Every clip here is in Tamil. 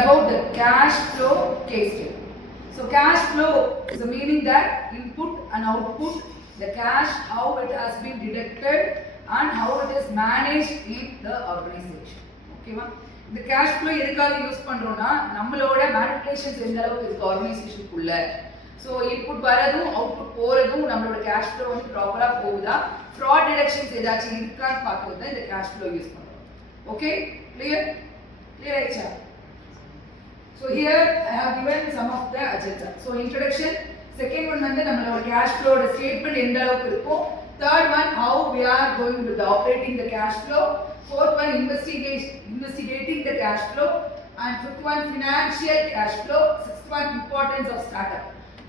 about the cash flow case study. So cash flow is the meaning that input and output, the cash, how it has been deducted and how it is managed in the organization. Okay ma? இந்த கேஷ் ஃப்ளோ எதுக்காக யூஸ் பண்றோம்னா நம்மளோட மேனிபுலேஷன்ஸ் எந்த அளவுக்கு இருக்கு ஆர்கனைசேஷனுக்குள்ள. ஸோ இன்புட் வரதும் அவுட்புட் போறதும் நம்மளோட கேஷ் ஃப்ளோ வந்து ப்ராப்பரா போகுதா, ஃப்ராட் டிடக்ஷன்ஸ் ஏதாச்சும் இருக்கான்னு பார்க்கறது தான் இந்த கேஷ் ஃப்ளோ யூஸ் பண்றோம். ஓகே, கிளியர் ஆயிடுச்சா? So here I have given some of the agenda. So introduction, second one வந்து நம்மளோட cash flow statement எந்த அளவுக்கு இருக்கும், third one how we are going with the operating the cash flow, fourth one investigating the cash flow, and fifth one financial cash flow, sixth one importance of startup.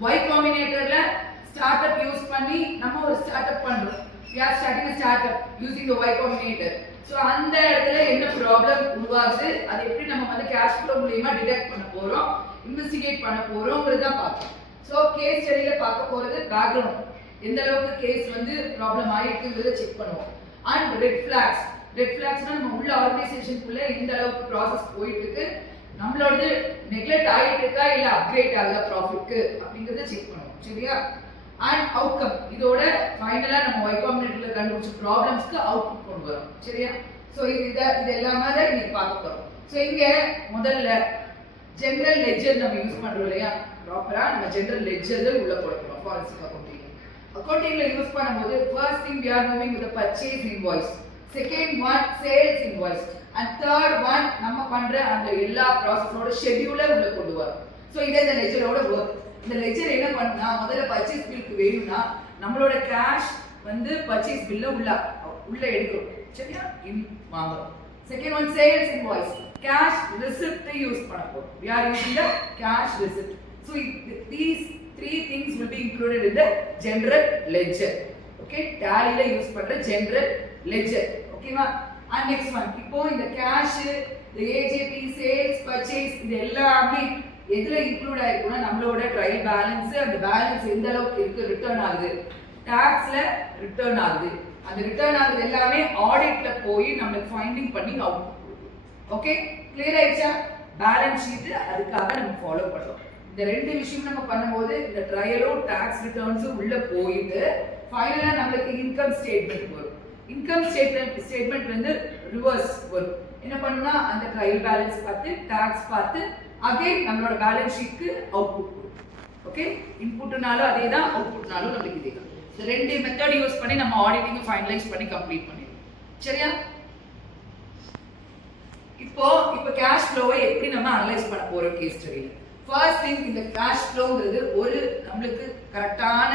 Y Combinatorல startup use பண்ணி நம்ம ஒரு startup பண்றோம். We are starting a startup using the Y Combinator. So அந்த இடத்துல என்ன ப்ராப்ளம் உருவாகுது, அதை எப்படி நம்ம வந்து கேஷ் ஃப்ளோ மூலமா டிடெக்ட் பண்ண போறோம், இன்வெஸ்டிகேட் பண்ண போறோம்ங்கிறத பார்ப்போம். ஸோ கேஸ் ஸ்டடியில பார்க்க போறது பேக்ரவுண்ட், எந்த அளவுக்கு கேஸ் வந்து ப்ராப்ளம் ஆயிருக்குங்கிறத செக் பண்ணுவோம். அண்ட் ரெட் ஃபிளாக்ஸ்னா நம்ம உள்ள ஆர்கனைசேஷனுக்குள்ள எந்த அளவுக்கு ப்ராசஸ் போயிட்டு இருக்கு, நம்மளோடது நெக்லெக்ட் ஆகிட்டு இருக்கா இல்ல அப்கிரேட் ஆகுதா ப்ராஃபிட்க்கு அப்படிங்கிறத செக் பண்ணுவோம். சரியா? அண்ட் அவுட்கம், இதோட ஃபைனலா நம்ம Y Combinatorல கண்டுபிடிச்ச ப்ராப்ளம்ஸ்க்கு அவுட்புட் கொண்டு வரோம். சரியா? சோ இது எல்லாமே தான் இன்னைக்கு பார்க்க போறோம். சோ இங்க முதல்ல ஜெனரல் லெட்ஜர் நம்ம யூஸ் பண்றோம் இல்லையா, ப்ராப்பரா நம்ம ஜெனரல் லெட்ஜர் உள்ள போடுறோம். ஃபாரன்சிக் அக்கவுண்டிங்ல யூஸ் பண்ணும்போது first thing we are moving with the purchase invoice, second one sales invoice, and third one நம்ம பண்ற அந்த எல்லா ப்ராசஸோட ஷெட்யூலை உள்ள கொண்டு வரோம். சோ இதே இந்த லெட்ஜரோட வர்க். இந்த லெட்ஜர் என்ன பண்ணுனா, முதல்ல பர்ச்சேஸ் பில்க்கு வேணும்னா நம்மளோட கேஷ் வந்து பர்ச்சேஸ் பில்ல உள்ள எடுக்கிறோம். சரியா? வாங்குறோம். Second one sales invoice, cash receipt use பண்ண போறோம். we are using the cash receipt. So these three things will be included in the general ledger. Okay, tallyல யூஸ் பண்ற general ledger. ஓகேவா? and next one, இப்போ இந்த cash, the AJP, sales, purchase இது எல்லாமே எதுல இன்க்ளூட் ஆயிருக்கும்னா நம்மளோட ட்ரையல் பேலன்ஸ், அந்த பேலன்ஸ் எந்த அளவுக்கு இருக்கு, ரிட்டர்ன் ஆகுது, டாக்ஸ்ல ரிட்டர்ன் ஆகுது, அந்த ரிட்டர்ன் ஆகுது எல்லாமே ஆடிட்ல போய் நமக்கு ஃபைண்டிங் பண்ணி அவுட். ஓகே, கிளியர் ஆயிடுச்சா? பேலன்ஸ் ஷீட் அதுக்காக நம்ம ஃபாலோ பண்றோம். இந்த ரெண்டு விஷயம் நம்ம பண்ணும்போது இந்த ட்ரையலும் டாக்ஸ் ரிட்டர்ன்ஸும் உள்ள போயிட்டு ஃபைனலா நமக்கு இன்கம் ஸ்டேட்மெண்ட் வரும். இன்கம் ஸ்டேட்மெண்ட் வந்து ரிவர்ஸ் வரும். என்ன பண்ணுனா அந்த ட்ரையல் பேலன்ஸ் பார்த்து டாக்ஸ் பார்த்து அகைன் நம்மளோட பேலன்ஸ் ஷீட்க்கு அவுட்புட் வரும். ஓகே, இன்புட்னாலும் அதேதான், அவுட்புட்னாலும் நமக்கு இதேதான். இந்த ரெண்டு மெத்தட் யூஸ் பண்ணி நம்ம ஆடிட்டிங் ஃபைனலைஸ் பண்ணி கம்ப்ளீட் பண்ணிடுவோம். சரியா? இப்போ கேஷ் ஃப்ளோவை எப்படி நம்ம அனலைஸ் பண்ண போறோம் கேஸ் ஸ்டடியில. ஃபர்ஸ்ட் திங், இந்த கேஷ் ஃப்ளோங்கிறது ஒரு நம்மளுக்கு கரெக்டான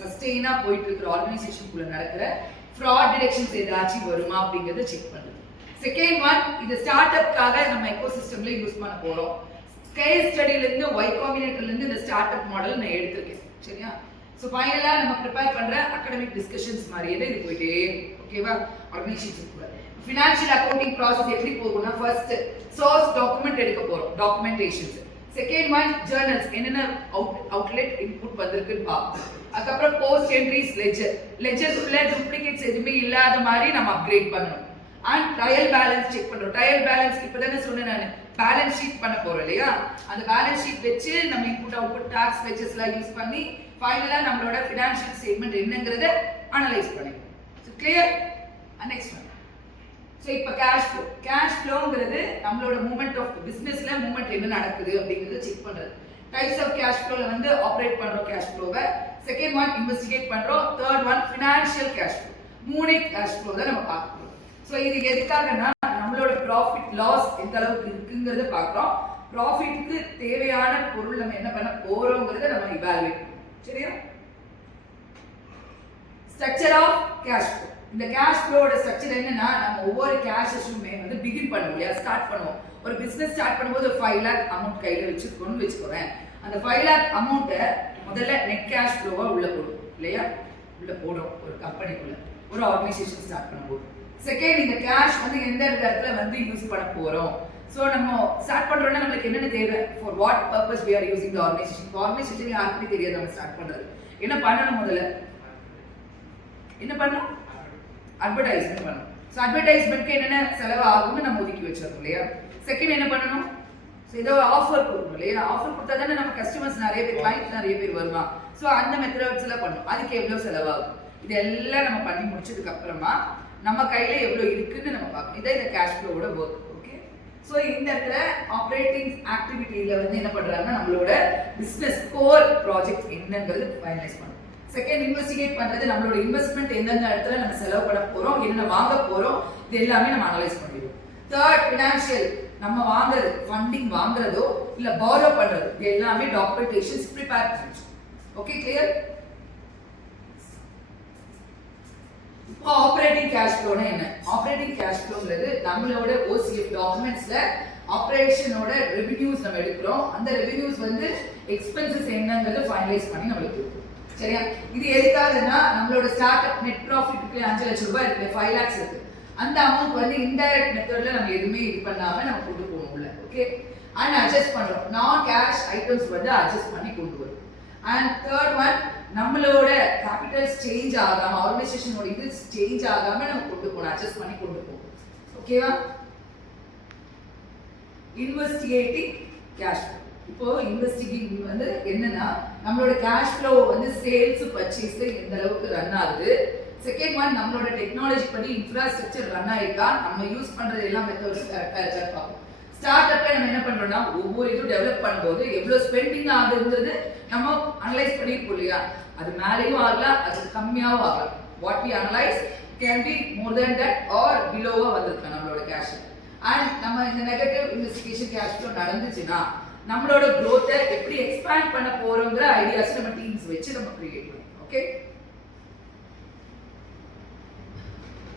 சஸ்டெயினா போயிட்டு இருக்கிற ஆர்கனைசேஷனுக்குள்ள நடக்கிற ஃப்ராட் டிடெக்ஷன்ஸ் ஏதாச்சும் வருமா அப்படிங்கறத செக் பண்ணுது. செகண்ட் ஒன், இது ஸ்டார்ட் அப்காக நம்ம எக்கோசிஸ்டம்ல யூஸ் பண்ண போறோம். கேஸ் ஸ்டடியில இருந்து Y Combinatorல இருந்து இந்த ஸ்டார்ட் அப் மாடல் நான் எடுத்துர்க்கேன். சரியா? சோ ஃபைனலா நம்ம ப்ரிப்பேர் பண்ற அகாடமிக் டிஸ்கஷன்ஸ் மாதிரியே இது போயிட்டே இருக்கும். ஓகேவா? ஆர்கனைசேஷன் கூட ஃபினான்ஷியல் அக்கவுண்டிங் process எப்படி போகும்னா, ஃபர்ஸ்ட் சோர்ஸ் டாக்குமெண்ட் எடுக்க போறோம், டாக்குமெண்டேஷன்ஸ். செகண்ட் ஒன் ஜர்னல்ஸ், என்னென்ன அவுட்லெட் இன்புட் வந்திருக்குன்னு பார்ப்போம். அதுக்கப்புறம் போஸ்ட் என்ட்ரிஸ் லெட்ஜர்க்குள்ள டூப்ளிகேட்ஸ் எதுவுமே இல்லாத மாதிரி நம்ம அப்கிரேட் பண்ணணும். அண்ட் ட்ரையல் பேலன்ஸ் செக் பண்றோம். ட்ரையல் பேலன்ஸ் இப்பதானே சொன்னேன் நான், பேலன்ஸ் ஷீட் பண்ண போறோம் இல்லையா, அந்த பேலன்ஸ் ஷீட் வச்சு நம்ம இன்புட் அவுட்புட் டாக்ஸ் வெச்சஸ்லாம் யூஸ் பண்ணி ஃபைனலா நம்மளோட ஃபினான்ஷியல் ஸ்டேட்மெண்ட் என்னங்கறத அனலைஸ் பண்ணிடுவோம். So clear? Next one. So இப்போ கேஷ் ஃப்ளோங்கிறது நம்மளோட மூவ்மெண்ட் ஆஃப் பிசினஸ்ல மூவ்மெண்ட் என்ன நடக்குது அப்படிங்கறத செக் பண்றது. டைப்ஸ் ஆஃப் கேஷ் ஃப்ளோல வந்து ஆபரேட் பண்றோம் கேஷ் ஃப்ளோவை, செகண்ட் ஒன் இன்வெஸ்டிகேட் பண்றோம், third one financial cash flow. மூணே கேஷ் ஃப்ளோ தான் நம்ம பார்க்கறோம். சோ இது எதுக்காகனா நம்மளோட ப்ராஃபிட் லாஸ் எந்த அளவுக்கு இருக்குங்கிறத பார்க்கறோம். ப்ராஃபிட்க்கு தேவையான பொருள் நம்ம என்ன பண்ண போறோம்ங்கறத நம்ம இவாலுவேட் பண்ணுவோம். சரியா? Structure of cash flow. இந்த கேஷ் ஃப்ளோவோட ஸ்ட்ரக்சர் என்னன்னா, நம்ம ஒவ்வொரு கேஷஸுமே வந்து பிகின் பண்ணுவோம் இல்லையா, ஸ்டார்ட் பண்ணுவோம். ஒரு பிசினஸ் ஸ்டார்ட் பண்ணும்போது ஒரு 5 lakh அமௌண்ட் கையில வச்சுக்கோங்க. அந்த 5 lakh அமௌண்ட்டை முதல்ல நெட் கேஷ் ஃப்ளோவா உள்ள போடும் இல்லையா, உள்ள போடும் ஒரு கம்பெனிக்குள்ள, ஒரு ஆர்கனைசேஷன் ஸ்டார்ட் பண்ணும்போது. செகண்ட், இந்த கேஷ் வந்து எந்த இடத்துல வந்து யூஸ் பண்ண போறோம். சோ நம்ம ஸ்டார்ட் பண்றோம்னா நமக்கு என்னென்ன தேவை, for what purpose we are using the organization. Organisation யாருக்குமே தெரியாது நம்ம ஸ்டார்ட் பண்றது. என்ன பண்ணணும், முதல்ல என்ன பண்ணணும், அட்வர்டைஸ்மெண்ட் பண்ணணும். ஸோ அட்வர்டைஸ்மெண்ட்க்கு என்னென்ன செலவு ஆகும்னு நம்ம ஒதுக்கி வச்சிருக்கோம் இல்லையா. செகண்ட் என்ன பண்ணணும், ஏதோ ஆஃபர் கொடுக்கணும் இல்லையா, ஆஃபர் கொடுத்தா தானே நம்ம கஸ்டமர்ஸ் நிறைய பேர், கிளைண்ட் நிறைய பேர் வருவாங்க. ஸோ அந்த மெத்தட்ஸ் எல்லாம் பண்ணும். அதுக்கு எவ்வளோ செலவாகும், இதெல்லாம் நம்ம பண்ணி முடிச்சதுக்கு அப்புறமா நம்ம கையில எவ்வளோ இருக்குன்னு நம்ம பார்க்கணும். இதான் இந்த கேஷ் ஃப்ளோவோட ஒர்க். ஓகே, ஸோ இந்த இடத்துல ஆப்ரேட்டிங் ஆக்டிவிட்டியில வந்து என்ன பண்றாங்கன்னா நம்மளோட பிசினஸ் கோர் ப்ராஜெக்ட் என்னங்கிறது ஃபைனலைஸ் பண்ணும். செகண்ட், இன்வெஸ்டிகேட் பண்றது நம்மளோட இன்வெஸ்ட்மெண்ட் எந்தெந்த இடத்துல நம்ம செலவு பண்ண போறோம், என்னென்ன வாங்க போறோம், இது எல்லாமே நம்ம அனலைஸ் பண்ணிடுவோம். தேர்ட், ஃபினான்ஷியல், நம்ம வாங்குறது ஃபண்டிங் வாங்குறதோ இல்ல பாரோ பண்றது இது எல்லாமே டாக்குமெண்டேஷன்ஸ் ப்ரிப்பேர் பண்ணி. Okay, clear? இப்போ ஆப்ரேட்டிங் கேஷ் ஃப்ளோனா என்ன? ஆப்ரேட்டிங் கேஷ் ஃப்ளோங்கிறது நம்மளோட OCF டாக்குமெண்ட்ஸ்ல ஆபரேஷனோட ரெவென்யூஸ் நம்ம எடுக்கிறோம். அந்த ரெவென்யூஸ் வந்து எக்ஸ்பென்சஸ் என்னங்கிறது ஃபைனலைஸ் பண்ணி நம்மளுக்கு கொடுக்கும். சரியா? இது எதுக்காகனா நம்மளோட ஸ்டார்ட் அப் நெட் ப்ராஃபிட் 5 லட்சம் ரூபாய் இருக்கு, 5 lakhs இருக்கு. அந்த அமௌண்ட் வந்து இன்டைரக்ட் மெத்தட்ல நம்ம எதுவுமே இது பண்ணாம நம்ம கொண்டு போவோம் உள்ள. ஓகே, அண்ட் அட்ஜஸ்ட் பண்றோம். நான் கேஷ் ஐட்டம்ஸ் வந்து அட்ஜஸ்ட் பண்ணி கொண்டு வரும். அண்ட் தேர்ட் ஒன், நம்மளோட கேபிட்டல்ஸ் சேஞ்ச் ஆகாம, ஆர்கனைசேஷனோட இது சேஞ்ச் ஆகாம நம்ம கொண்டு போகணும், அட்ஜஸ்ட் பண்ணி கொண்டு போகணும். ஓகேவா? Investigating cash flow. இப்போ இன்வெஸ்டிகேட்டிங் வந்து என்னன்னா நம்மளோட கேஷ் ஃப்ளோ வந்து சேல்ஸ் பர்ச்சேஸ் எந்த அளவுக்கு ரன் ஆகுது. செகண்ட் ஒன், நம்மளோட டெக்னாலஜி படி இன்ஃப்ராஸ்ட்ரக்சர் ரன் ஆயிருக்கா, நம்ம யூஸ் பண்றது எல்லாம் மெத்தட்ஸ் கரெக்டா இருக்கா பார்ப்போம். ஸ்டார்ட் அப்ப நம்ம என்ன பண்றோம்னா ஒவ்வொரு இதுவும் டெவலப் பண்ணும்போது எவ்வளவு ஸ்பெண்டிங் ஆகுதுங்கிறது நம்ம அனலைஸ் பண்ணிருப்போம் இல்லையா. அது மேலேயும் ஆகலாம், அது கம்மியாவும் ஆகலாம். What we analyse can be more than that are பிலோவா வந்திருக்கலாம் நம்மளோட கேஷ். அண்ட் நம்ம இந்த நெகட்டிவ் இன்வெஸ்டிகேஷன் கேஷ் ஃப்ளோ நடந்துச்சுன்னா நம்மளோட growth-ஐ எப்படி எக்ஸ்பேண்ட் பண்ண போறோம்ங்கற ஐடியாஸ் நம்ம டீம்ஸ் வச்சு நம்ம கிரியேட் பண்ணுவோம். Okay,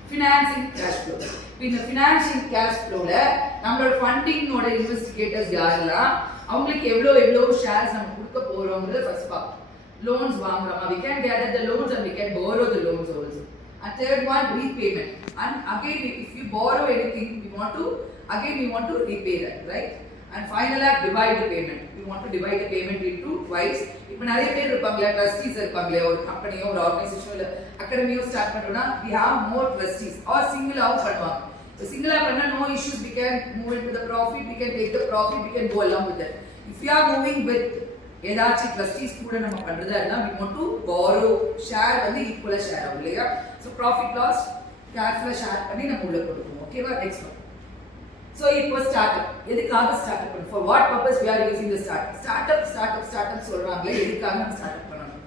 financing cash flow. இந்த ஃபினான்சிங் கேஷ் ஃப்ளோல நம்மளோட ஃபண்டிங்கோட இன்வெஸ்டிகேட்டர்ஸ் யாரெல்லாம், அவங்களுக்கு எவ்வளவு ஷேர்ஸ் நம்ம கொடுக்க போறோம்ங்கறத ஃபர்ஸ்ட் பார்ப்போம். லோன்ஸ் வாங்குறோமா, we can gather the loans and we can borrow the loans also. And third one, repayment. And again, if you borrow anything, we want to repay that, right? And finally, divide the payment. We want to divide the payment into twice. இப்போ நிறைய பேர் இருப்பாங்களா, ட்ரஸ்டீஸ் இருப்பாங்களே, ஒரு கம்பெனியோ ஒரு ஆர்கனைசேஷனோ இல்ல அகாடமியோ ஸ்டார்ட் பண்றோம்னா we have more trustees or சிங்கிளாவும் பண்ணுவாங்க. So சிங்கிளா பண்ணா no issues, we can move into the profit, we can take the profit, we can go along with that. If you are moving with ஏதாச்சும் ட்ரஸ்டீஸ் கூட நம்ம பண்றதா இருந்தா we want to borrow, share வந்து ஈக்குவலா ஷேர் ஆகும் இல்லையா. So profit loss கேர்ஃபுல்லா ஷேர் பண்ணி நம்ம உள்ள கொடுப்போம். ஓகேவா? Next one. So இப்போ ஸ்டார்ட்அப் எதுக்காக ஸ்டார்ட்அப் பண்ணணும்? For what purpose we are using the startup சொல்றாங்களே, எதுக்காக நம்ம ஸ்டார்ட்அப் பண்ணணும்?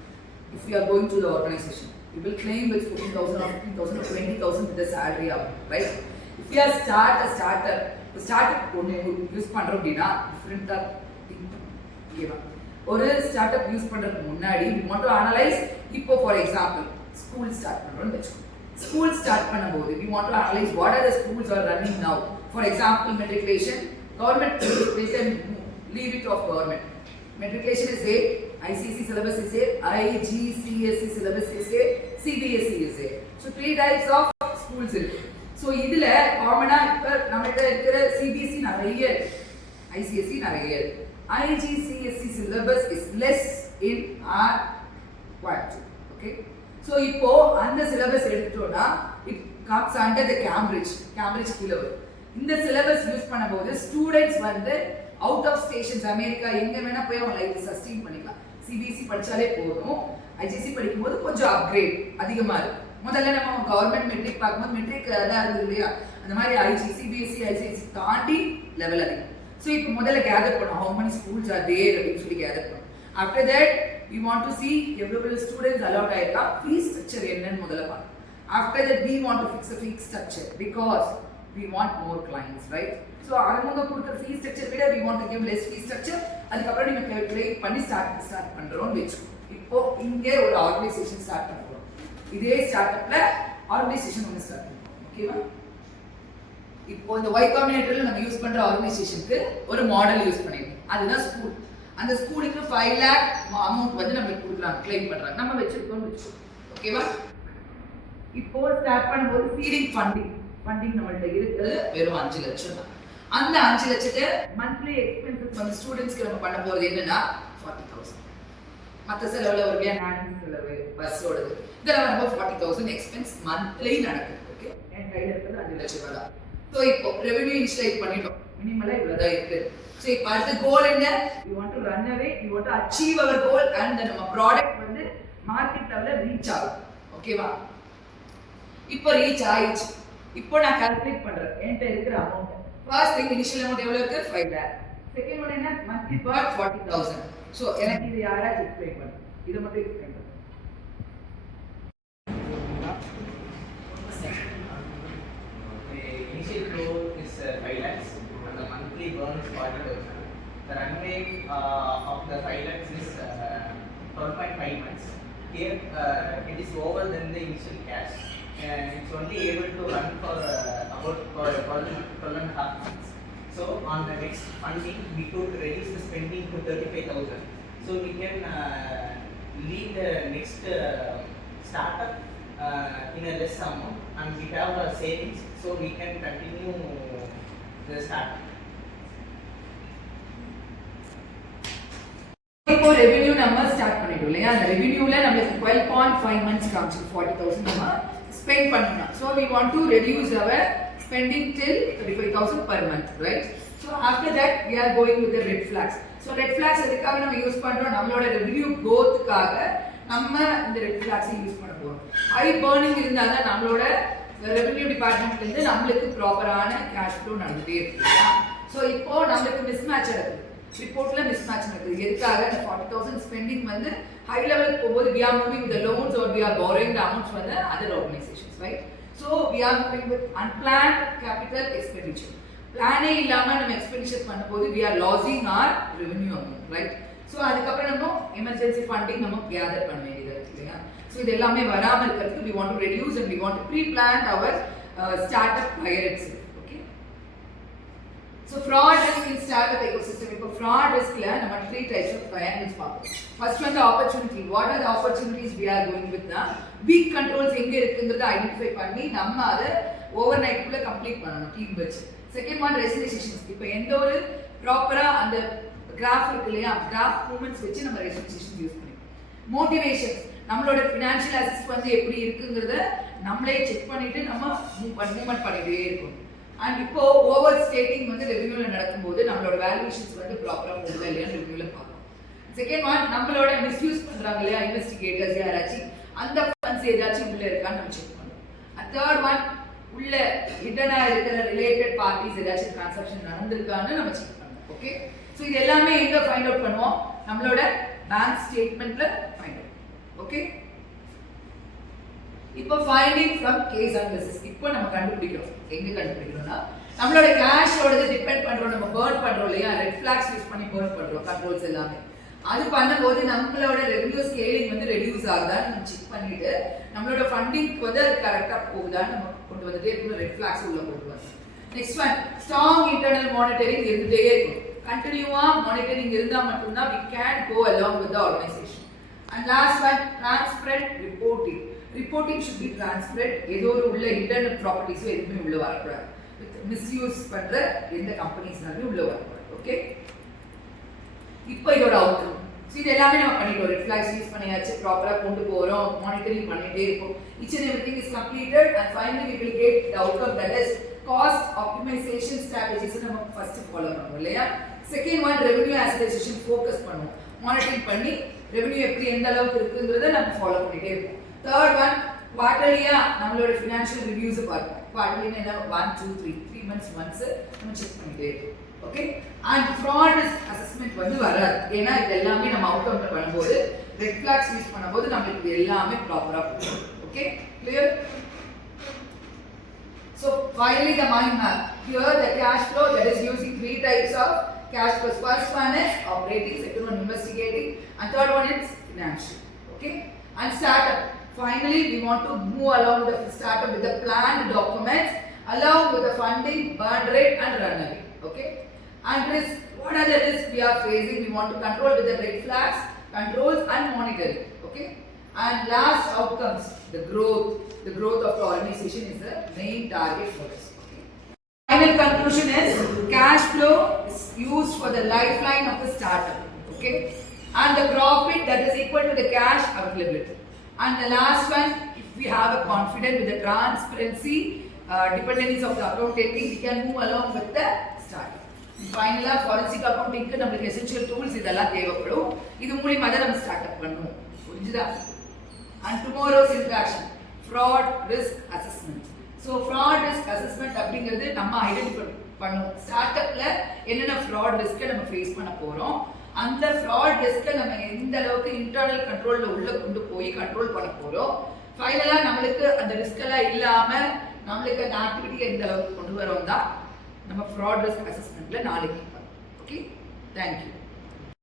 If we are going to the organization, we will claim with 14,000 or 15,000 or 20,000 with the salary out, right? If we are startup ஒன்னு யூஸ் பண்றோம் அப்படின்னா டிஃபரெண்டா ஓகேவா. ஒரு ஸ்டார்ட்அப் யூஸ் பண்றதுக்கு முன்னாடி we want to analyze. இப்போ ஃபார் எக்ஸாம்பிள் ஸ்கூல் ஸ்டார்ட் பண்றோம்னு வெச்சுக்கோ. ஸ்கூல் ஸ்டார்ட் பண்ணும்போது we want to analyze what are the schools are running now. For example, matriculation, government matriculation, leave it of government. Matriculation is A, ICSE syllabus is A, IGCSE syllabus is A, CBSE is A. So 3 types of schools இருக்கு. So இதுல காமனா இப்ப நம்மகிட்ட இருக்கிற CBSE நிறைய இருக்கு, ICSE நிறைய இருக்கு. IGCSE syllabus is less in our quantity. Okay? So இப்போ அந்த syllabus எடுத்துட்டோம்னா it comes under the Cambridge கீழ வரும். இந்த சிலபஸ் யூஸ் பண்ணும்போது ஸ்டூடெண்ட்ஸ் வந்து அவுட் ஆஃப் ஸ்டேஷன்ஸ், அமெரிக்கா எங்க வேணா போய் அவங்க லைஃப் சஸ்டெயின் பண்ணிக்கலாம். சிபிஎஸ்சி படிச்சாலே போதும். ஐசிஎஸ்சி படிக்கும்போது கொஞ்சம் அப்கிரேட் அதிகமா இருக்கு. முதல்ல நம்ம கவர்மெண்ட் மெட்ரிக் பார்க்கும்போது மெட்ரிக் அதான் இருந்தது இல்லையா, அந்த மாதிரி சிபிஎஸ்சி ஐசிஎஸ்சி தாண்டி லெவல் அதிகம். ஸோ இப்போ முதல்ல கேதர் பண்ணும் how many schools are there அப்படின்னு சொல்லி கேதர் பண்ணும். After that we want to see எவ்வளவு ஸ்டூடெண்ட்ஸ் அலௌட் ஆயிருக்கா, ஃபீஸ் ஸ்ட்ரக்சர் என்னன்னு முதல்ல பார்க்கணும். After that we want to fix a fee structure because we want more clients, right? So அவங்க கொடுக்கிற fee structure விட we want to give less fee structure. அதுக்கப்புறம் நீங்க calculate பண்ணி ஸ்டார்ட் பண்றோம் வெச்சு. இப்போ இங்க ஒரு ஆர்கனைசேஷன் ஸ்டார்ட் பண்றோம். இதே ஸ்டார்ட்அப்ல ஆர்கனைசேஷன் ஒன்னு ஸ்டார்ட் பண்றோம். ஓகேவா? இப்போ இந்த Y Combinatorல நம்ம யூஸ் பண்ற ஆர்கனைசேஷனுக்கு ஒரு மாடல் யூஸ் பண்ணிருக்கோம். அதுதான் ஸ்கூல். அந்த ஸ்கூலுக்கு 5 lakh அமௌண்ட் வந்து நமக்கு கொடுக்குறாங்க, கிளைம் பண்றாங்க. நம்ம வெச்சிருக்கோம் வெச்சு. ஓகேவா? இப்போ ஸ்டார்ட் பண்ணும்போது சீடிங் ஃபண்டிங் நம்மள்ட்ட இருக்கிறது வெறும் 5 லட்சம் தான். அந்த 5 லட்சத்தை மந்த்லி எக்ஸ்பென்சஸ் வந்து ஸ்டூடெண்ட்ஸ்க்கு நம்ம பண்ண போறது என்னன்னா 40,000. மற்ற செலவுல ஒரு வேன் செலவு, பஸ்ஸோடது இதெல்லாம் நம்ம 40,000 எக்ஸ்பென்ஸ் மந்த்லி நடக்குது. ஓகே, என் கையில இருக்கிறது 5 லட்சம் தான். ஸோ இப்போ ரெவென்யூ இனிஷியலைஸ் பண்ணிட்டோம். மினிமலா இவ்வளவுதான் இருக்கு. ஸோ இப்போ அடுத்த கோல் என்ன? You want to run away, you want to achieve our goal and நம்ம ப்ராடக்ட் வந்து மார்க்கெட் லெவலில் ரீச் ஆகும். ஓகேவா? இப்போ ரீச் ஆயிடுச்சு. இப்போ நான் கால்குலேட் பண்றேன் என்கிட்ட இருக்கிற amount. First thing initial amount எவ்வளவு இருக்கு? 5 lakh. செகண்ட் ஒன் என்ன? Monthly per 40,000. ஸோ எனக்கு இது யாராச்சும் எக்ஸ்பிளைன் பண்ணுங்க, இதை மட்டும் எக்ஸ்பிளைன் பண்ணுங்க. Initial flow is 5 lakhs and the monthly burn is 40,000. The run rate of the 5 lakhs is 12.5 months. Here it is lower than the initial cash. It's only able to run for about 12.5 months. So on the next funding, we could reduce the spending to 35,000. So we can lead the next startup in a less amount, and we have savings, so we can continue the startup. இப்போ ரெவென்யூ நம்ம ஸ்டார்ட் பண்ணிட்டோம் இல்லையா? அந்த ரெவென்யூல நமக்கு 12.5 months காமிச்சு 40,000 நம்ம ஸ்பெண்ட் பண்ணணும். So we want to reduce our spending till 35,000 per month, right? So after that we are going with the red flags. So red flags எதுக்காக நம்ம யூஸ் பண்றோம்? நம்மளோட ரெவென்யூ growthக்காக நம்ம இந்த ரெட் ஃபிளாக்ஸை யூஸ் பண்ண போறோம். ஹை பர்னிங் இருந்தால் தான் நம்மளோட ரெவென்யூ டிபார்ட்மெண்ட்ல இருந்து நம்மளுக்கு ப்ராப்பரான கேஷ் ஃப்ளோ நடந்துட்டே இருக்கு. ஸோ இப்போ நம்மளுக்கு மிஸ் மேட்ச் நடக்குது, ரிப்போர்ட்ல மிஸ் மேட்ச் நடக்குது. எதுக்காக? இந்த 40,000 ஸ்பெண்டிங் வந்து ஹை லெவலுக்கு போகும்போது we are moving with the loans or we are borrowing the amounts from the other organizations, right? So we are moving with unplanned capital expenditure. பிளானே இல்லாம நம்ம எக்ஸ்பெண்டிச்சர் பண்ணும்போது we are losing our revenue amount, right? So அதுக்கப்புறம் நம்ம எமர்ஜென்சி ஃபண்டிங் நம்ம கேதர் பண்ண வேண்டியது இருக்கு இல்லையா? ஸோ இது எல்லாமே வராமல் இருக்கிறதுக்கு we want to reduce and we want to pre-plan our startup prior itself. Okay? So fraud risk in startup ecosystem. இப்போ fraud riskல நம்ம 3 types of triangles பார்ப்போம். First one the opportunity. What are the opportunities we are going with? Weak controls எங்க இருக்குங்கிறத ஐடென்டிஃபை பண்ணி நம்ம அதை ஓவர் நைட் குள்ள கம்ப்ளீட் பண்ணணும் டீம் வச்சு. Second one reconciliations. இப்போ எந்த ஒரு ப்ராப்பரா அந்த கிராஃப் இருக்கு இல்லையா? கிராஃப் மூவ்மெண்ட்ஸ் வச்சு நம்ம ரெசிலியேஷன் யூஸ் பண்ணிக்கலாம். மோட்டிவேஷன்ஸ். நம்மளோட ஃபினான்ஷியல் அசெஸ் வந்து எப்படி இருக்குங்கிறத நம்மளே செக் பண்ணிட்டு நம்ம மூவ்மெண்ட் பண்ணிட்டே இருக்கணும். அண்ட் இப்போ ஓவர் ஸ்டேட்டிங் வந்து ரெவென்யூல நடக்கும்போது நம்மளோட வேல்யூஷன்ஸ் வந்து ப்ராப்பரா போகுதா இல்லையான்னு ரெவென்யூல பார்க்கணும். செகண்ட் ஒன் நம்மளோட மிஸ்யூஸ் பண்றாங்க இல்லையா இன்வெஸ்டிகேட்டர்ஸ் யாராச்சும், அந்த ஃபண்ட்ஸ் ஏதாச்சும் உள்ள இருக்கான்னு நம்ம செக் பண்ணணும். அண்ட் தேர்ட் ஒன் உள்ள ஹிடனா இருக்கிற ரிலேட்டட் பார்ட்டிஸ் ஏதாச்சும் டிரான்சாக்ஷன் நடந்திருக்கான்னு நம்ம செக் பண்ணணும். ஓகே? ஸோ இது எல்லாமே எங்க ஃபைண்ட் அவுட் பண்ணுவோம்? நம்மளோட பேங்க் ஸ்டேட்மெண்ட்ல ஃபைண்ட் அவுட். ஓகே? இப்போ ஃபைண்டிங் ஃப்ரம் கேஸ் அனாலிசிஸ். இப்போ நம்ம கண்டுபிடிக்கிறோம். எங்க கண்டுபிடிக்கிறோம்னா நம்மளோட கேஷோடது டிபெண்ட் பண்றோம், நம்ம பர்ன் பண்றோம் இல்லையா? ரெட் ஃபிளாக்ஸ் யூஸ் பண்ணி பர்ன் பண்றோம் கண்ட்ரோல்ஸ் எல்லாமே. அது பண்ணும்போது நம்மளோட ரெவென்யூ ஸ்கேலிங் வந்து ரெடியூஸ் ஆகுதான்னு நம்ம செக் பண்ணிட்டு நம்மளோட ஃபண்டிங்க்கு வந்து அது கரெக்டா போகுதான்னு நம்ம கொண்டு வந்துட்டே இருக்கணும். ரெட் ஃபிளாக்ஸ் உள்ள கொண்டு வரணும். Next one strong internal monitoring இருந்துட்டே இருக்கும். கண்டினியூவா மானிட்டரிங் இருந்தா மட்டும்தான் we can go along with the organization. And last one transparent reporting. Reporting should be transparent. ஏதோ ஒரு உள்ள இன்டர்னல் ப்ராப்பர்ட்டிஸோ எதுவுமே உள்ள வரக்கூடாது. மிஸ்யூஸ் பண்ற எந்த கம்பெனிஸ்னாலும் உள்ள வரக்கூடாது. ஓகே? இப்போ இதோட அவுட்கம். ஸோ இது எல்லாமே நம்ம பண்ணிட்டோம். ரெட் ஃபிளாக்ஸ் யூஸ் பண்ணியாச்சு, ப்ராப்பரா கொண்டு போறோம், மானிட்டரிங் பண்ணிட்டே இருக்கோம். each and everything is completed and finally we will get the outcome, that is cost optimization strategies நம்ம ஃபர்ஸ்ட் ஃபாலோ பண்ணுவோம் இல்லையா? Second one revenue acceleration focus பண்ணுவோம். மானிட்டரிங் பண்ணி ரெவென்யூ எப்படி எந்த அளவுக்கு இருக்குங்கிறத நம்ம ஃபாலோ பண்ணிட்டே இருப்போம். தேர்ட் ஒன் குவார்டர்லியா நம்மளோட ஃபினான்ஷியல் ரிவ்யூஸ் பார்ப்போம். குவார்டர்லினா என்ன? 1 2 3 மந்த்ஸ் ஒன்ஸ் நம்ம செக் பண்ணிட்டே இருப்போம். Okay? And fraud risk assessment வந்து வராது. ஏன்னா இது எல்லாமே நம்ம அவுட்கம் பண்ணும்போது ரெட் ஃபிளாக்ஸ் யூஸ் பண்ணும்போது நம்மளுக்கு இது எல்லாமே ப்ராப்பரா போகும். Okay? Clear? So finally the mind map. Here the cash flow, that is using 3 types of cash flows. First one is operating, second one investigating, and third one is financial. Okay? And startup. Finally we want to move along with the startup with the planned documents along with the funding, burn rate and runway. Okay? And risk. What are the risks we are facing? We want to control with the red flags, controls and monitoring. Okay? And last outcomes, the growth. The growth of the organization is the main target for us. Okay? Final conclusion is cash flow is used for the lifeline of the startup. Okay? And the profit that is equal to the cash availability. And the last one, if we have a confidence with the transparency, dependencies of the accounting, we can move along with the startup. ஃபைனலா ஃபாரன்சிக் அக்கவுண்டிங்க்கு நமக்கு எசென்ஷியல் டூல்ஸ் இதெல்லாம் தேவைப்படும். இது மூலியமா தான் நம்ம ஸ்டார்ட் அப் பண்ணுவோம். புரிஞ்சுதா? And tomorrow's interaction fraud risk assessment. So fraud risk assessment அப்படிங்கிறது நம்ம ஐடென்டிஃபை பண்ணுவோம். ஸ்டார்ட் அப்ல என்னென்ன ஃப்ராட் ரிஸ்க்கை நம்ம ஃபேஸ் பண்ண போறோம், அந்த ஃப்ராட் ரிஸ்க்கை நம்ம எந்த அளவுக்கு இன்டர்னல் கண்ட்ரோல்ல உள்ள கொண்டு போய் கண்ட்ரோல் பண்ண போறோம், ஃபைனலா நம்மளுக்கு அந்த ரிஸ்க் எல்லாம் இல்லாம நம்மளுக்கு அந்த ஆக்டிவிட்டியை எந்த அளவுக்கு கொண்டு வரோம் தான் நம்ம ஃப்ராட் ரிஸ்க் அசஸ்மெண்ட்ல நாளைக்கு. Okay, thank you.